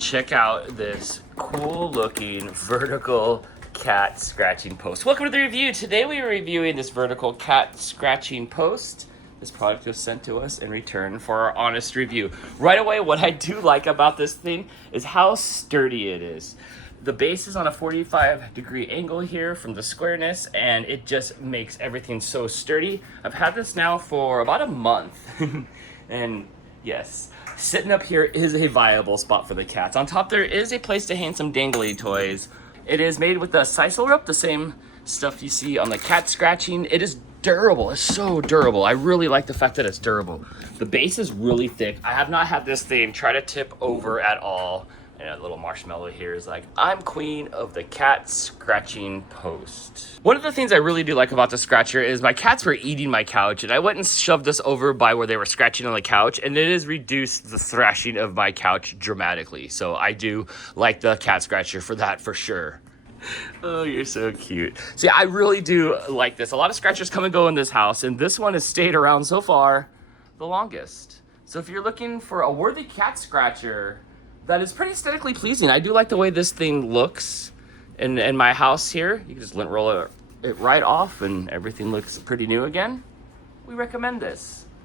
check out this cool looking vertical cat scratching post. Welcome to the review. Today we are reviewing this vertical cat scratching post. This product was sent to us in return for our honest review. Right away, what I do like about this thing is how sturdy it is. The base is on a 45-degree angle here from the squareness, and it just makes everything so sturdy. I've had this now for about a month, and yes, sitting up here is a viable spot for the cats. On top, there is a place to hang some dangly toys. It is made with the Sisal rope, the same stuff you see on the cat scratching. It is durable. It's so durable. I really like the fact that it's durable. The base is really thick. I have not had this thing try to tip over at all. And a little marshmallow here is like, I'm queen of the cat scratching post. One of the things I really do like about the scratcher is my cats were eating my couch, and I went and shoved this over by where they were scratching on the couch, and it has reduced the thrashing of my couch dramatically. So I do like the cat scratcher for that for sure. Oh, you're so cute. See, I really do like this. A lot of scratchers come and go in this house, and this one has stayed around so far the longest. So if you're looking for a worthy cat scratcher that is pretty aesthetically pleasing, I do like the way this thing looks in my house here. You can just lint roll it right off and everything looks pretty new again. We recommend this.